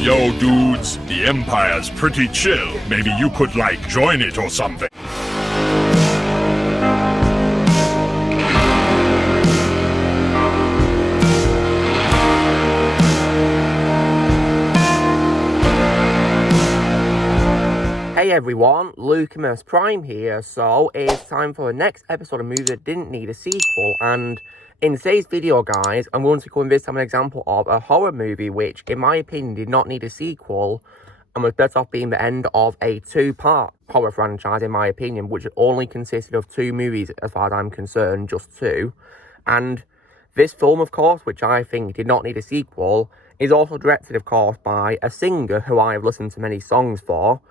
Yo, dudes, the Empire's pretty chill. Maybe you could, join it or something. Hey everyone, Lucamus Prime here. So it's time for the next episode of a movie that didn't need a sequel, and in today's video, guys, I'm going to be covering this time an example of a horror movie which, in my opinion, did not need a sequel and was better off being the end of a two-part horror franchise, in my opinion, which only consisted of two movies as far as I'm concerned, just two. And this film, of course, which I think did not need a sequel, is also directed, of course, by a singer who I have listened to many songs for,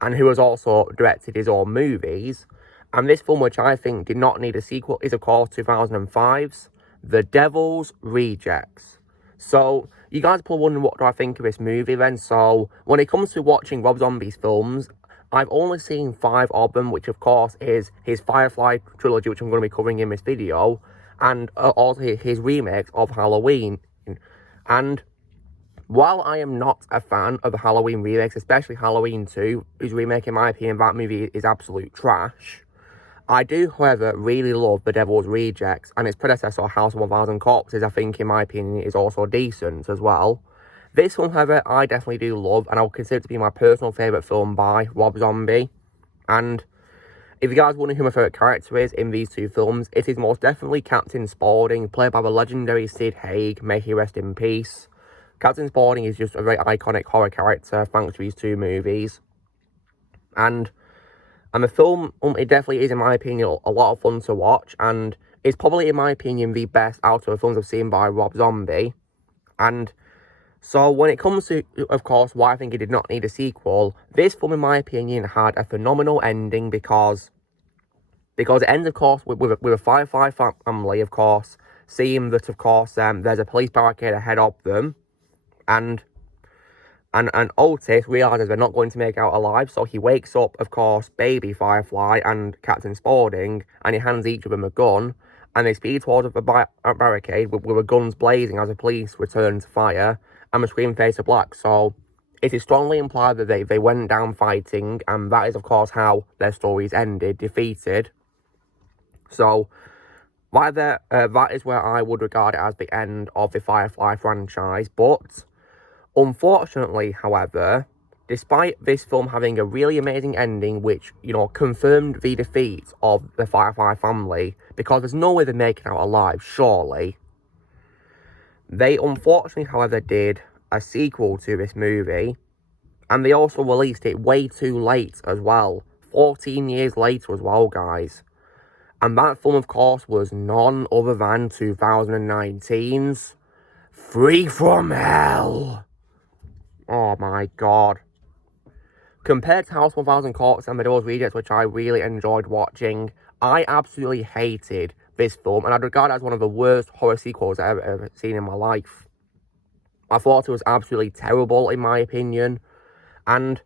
and who has also directed his own movies. And this film, which I think did not need a sequel, is, of course, 2005's The Devil's Rejects. So, you guys are probably wondering, what do I think of this movie then? So, when it comes to watching Rob Zombie's films, I've only seen 5 of them, which, of course, is his Firefly trilogy, which I'm going to be covering in this video, and also his remakes of Halloween. And while I am not a fan of the Halloween remakes, especially Halloween 2, whose remake, in my opinion, that movie is absolute trash, I do, however, really love The Devil's Rejects, and its predecessor, House of 1000 Corpses, I think, in my opinion, is also decent as well. This one, however, I definitely do love, and I would consider it to be my personal favourite film by Rob Zombie. And if you guys wonder who my favourite character is in these two films, it is most definitely Captain Spaulding, played by the legendary Sid Haig, may he rest in peace. Captain Spaulding is just a very iconic horror character thanks to these two movies. And the film, it definitely is, in my opinion, a lot of fun to watch, and it's probably, in my opinion, the best out of the films I've seen by Rob Zombie. And so when it comes to, of course, why I think it did not need a sequel, this film, in my opinion, had a phenomenal ending because it ends, of course, with a Firefly family, of course, seeing that, of course, there's a police barricade ahead of them, and Otis realises they're not going to make it out alive, so he wakes up, of course, baby Firefly and Captain Spaulding, and he hands each of them a gun, and they speed towards the barricade with their guns blazing as the police return to fire, and the screen fades to black. So it is strongly implied that they went down fighting, and that is, of course, how their stories ended, defeated. So that is where I would regard it as the end of the Firefly franchise, but unfortunately, however, despite this film having a really amazing ending, which, confirmed the defeat of the Firefly family, because there's no way they're making it out alive, surely, they unfortunately, however, did a sequel to this movie, and they also released it way too late as well, 14 years later as well, guys. And that film, of course, was none other than 2019's Free From Hell. Oh my god. Compared to House of 1000 Corpses and The Devil's Rejects, which I really enjoyed watching, I absolutely hated this film, and I'd regard it as one of the worst horror sequels I've ever seen in my life. I thought it was absolutely terrible, in my opinion, and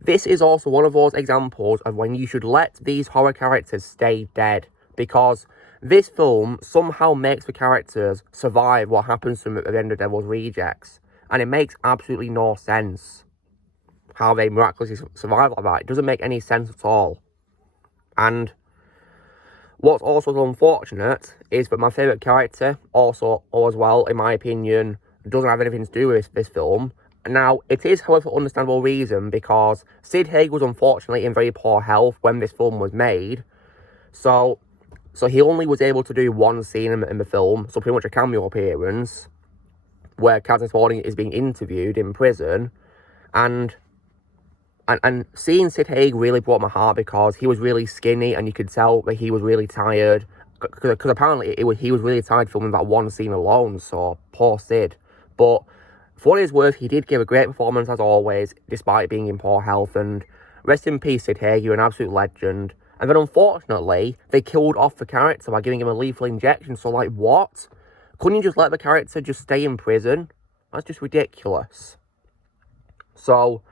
this is also one of those examples of when you should let these horror characters stay dead, because this film somehow makes the characters survive what happens to them at the end of Devil's Rejects. And it makes absolutely no sense how they miraculously survive like that. It doesn't make any sense at all. And what's also unfortunate is that my favourite character, also as well, in my opinion, doesn't have anything to do with this film. Now, it is, however, for understandable reason, because Sid Haig was unfortunately in very poor health when this film was made. So he only was able to do one scene in the film, so pretty much a cameo appearance, where Captain Spaulding is being interviewed in prison, and seeing Sid Haig really brought my heart, because he was really skinny, and you could tell that he was really tired, because apparently he was really tired filming that one scene alone, so poor Sid. But for what it is worth, he did give a great performance as always, despite being in poor health, and rest in peace, Sid Haig, you're an absolute legend. And then unfortunately, they killed off the character by giving him a lethal injection, so what? Couldn't you just let the character just stay in prison? That's just ridiculous. So,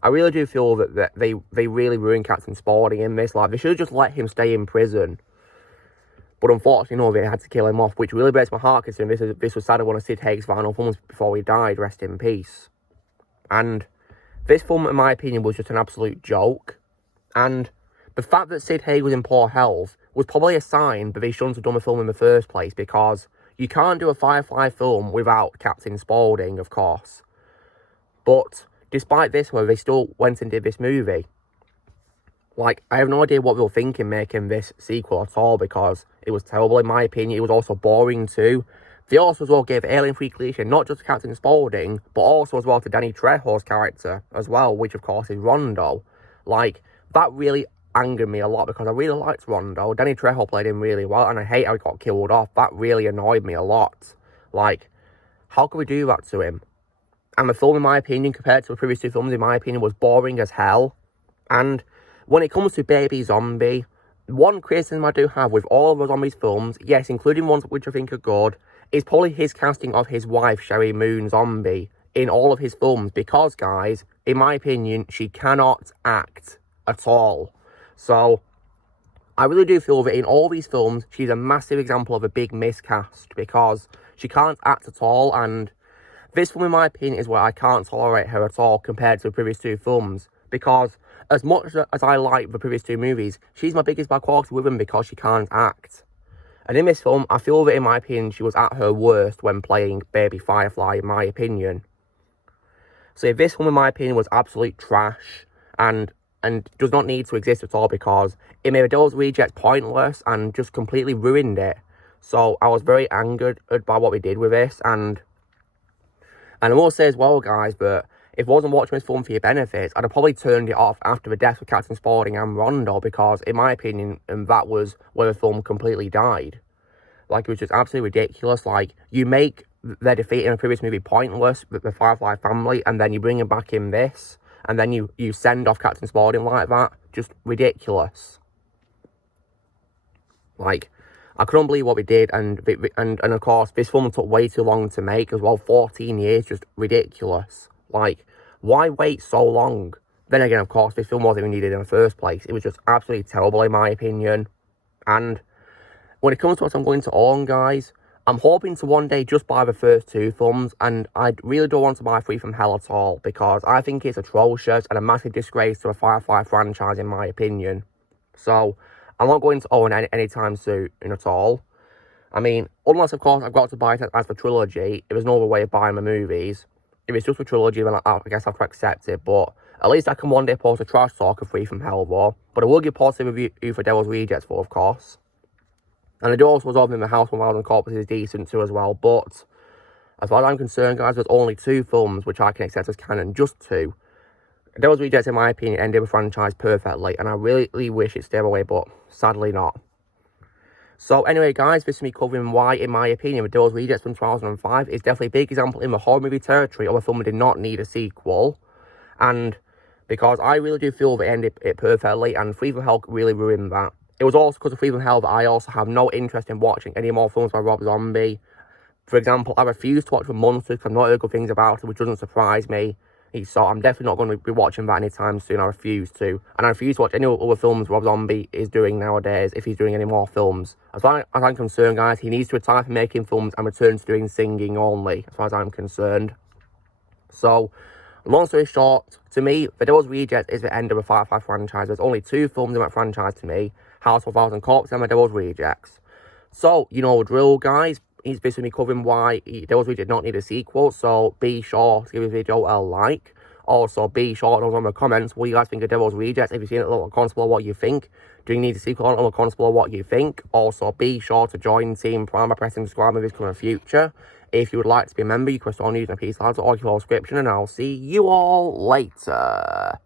I really do feel that they really ruined Captain Spaulding in this. They should have just let him stay in prison. But unfortunately, no, they had to kill him off, which really breaks my heart, considering this was sadly one of Sid Haig's final films before he died, rest in peace. And this film, in my opinion, was just an absolute joke. And the fact that Sid Haig was in poor health was probably a sign that they shouldn't have done the film in the first place, because you can't do a Firefly film without Captain Spaulding, of course. But despite this, though, they still went and did this movie. Like, I have no idea what they were thinking making this sequel at all, because it was terrible in my opinion. It was also boring too. They also as well gave Alien Free Cliche not just to Captain Spaulding, but also as well to Danny Trejo's character as well, which of course is Rondo. Like, that really angered me a lot, because I really liked Rondo. Danny Trejo played him really well, and I hate how he got killed off. That really annoyed me a lot. Like, how could we do that to him? And the film, in my opinion, compared to the previous two films, in my opinion, was boring as hell. And when it comes to Baby Zombie, one criticism I do have with all of the Zombies films, yes, including ones which I think are good, is probably his casting of his wife, Sherry Moon Zombie, in all of his films. Because, guys, in my opinion, she cannot act at all. So, I really do feel that in all these films, she's a massive example of a big miscast, because she can't act at all, and this film, in my opinion, is where I can't tolerate her at all compared to the previous two films, because as much as I like the previous two movies, she's my biggest bad quality with them because she can't act. And in this film, I feel that, in my opinion, she was at her worst when playing Baby Firefly, in my opinion. So this film, in my opinion, was absolute trash, and does not need to exist at all, because it made the Devil's Rejects pointless and just completely ruined it. So I was very angered by what we did with this, and I will say as well, guys, that if I wasn't watching this film for your benefits, I'd have probably turned it off after the death of Captain Spaulding and Rondo, because, in my opinion, that was where the film completely died. Like, it was just absolutely ridiculous. Like, you make their defeat in a previous movie pointless, the Firefly family, and then you bring them back in this, and then you send off Captain Spaulding like that. Just ridiculous. Like, I couldn't believe what we did, and of course, this film took way too long to make as well. 14 years, just ridiculous. Like, why wait so long? Then again, of course, this film wasn't even needed in the first place. It was just absolutely terrible, in my opinion. And when it comes to what I'm going to own, guys, I'm hoping to one day just buy the first two films, and I really don't want to buy Free From Hell at all, because I think it's atrocious and a massive disgrace to a Firefly franchise, in my opinion. So, I'm not going to own it anytime soon at all. I mean, unless, of course, I've got to buy it as the trilogy. If there's no other way of buying the movies. If it's just a trilogy, then I guess I have to accept it. But at least I can one day post a trash talk of Free From Hell, though. But I will give positive review for Devil's Rejects, though, of course. And the Doors was over in the House 1000 Corpses is decent too as well. But as far as I'm concerned, guys, there's only two films which I can accept as canon. Just two. Devil's Rejects, in my opinion, ended the franchise perfectly. And I really wish it stayed away, but sadly not. So anyway, guys, this is me covering why, in my opinion, The Devil's Rejects from 2005 is definitely a big example in the horror movie territory of a film that did not need a sequel. And because I really do feel that it ended it perfectly, and Free From Hell really ruined that. It was also because of Free From Hell that I also have no interest in watching any more films by Rob Zombie. For example, I refuse to watch The Monsters because I've not heard good things about it, which doesn't surprise me. So I'm definitely not going to be watching that anytime soon. I refuse to. And I refuse to watch any other films Rob Zombie is doing nowadays, if he's doing any more films. As far as I'm concerned, guys, he needs to retire from making films and return to doing singing only, as far as I'm concerned. So, long story short, to me, The Devil's Rejects is the end of a Firefly franchise. There's only two films in that franchise to me. House of 1000 Corpses and The Devil's Rejects. So, you know the drill, guys. He's basically covering why Devil's Rejects did not need a sequel, so be sure to give this video a like. Also, be sure to know in the comments what you guys think of Devil's Rejects. If you've seen it, a constable, what you think. Do you need a sequel on a constable, what you think? Also, be sure to join Team Prime by pressing subscribe in this coming future. If you would like to be a member, you can press on using a piece of or your subscription, and I'll see you all later.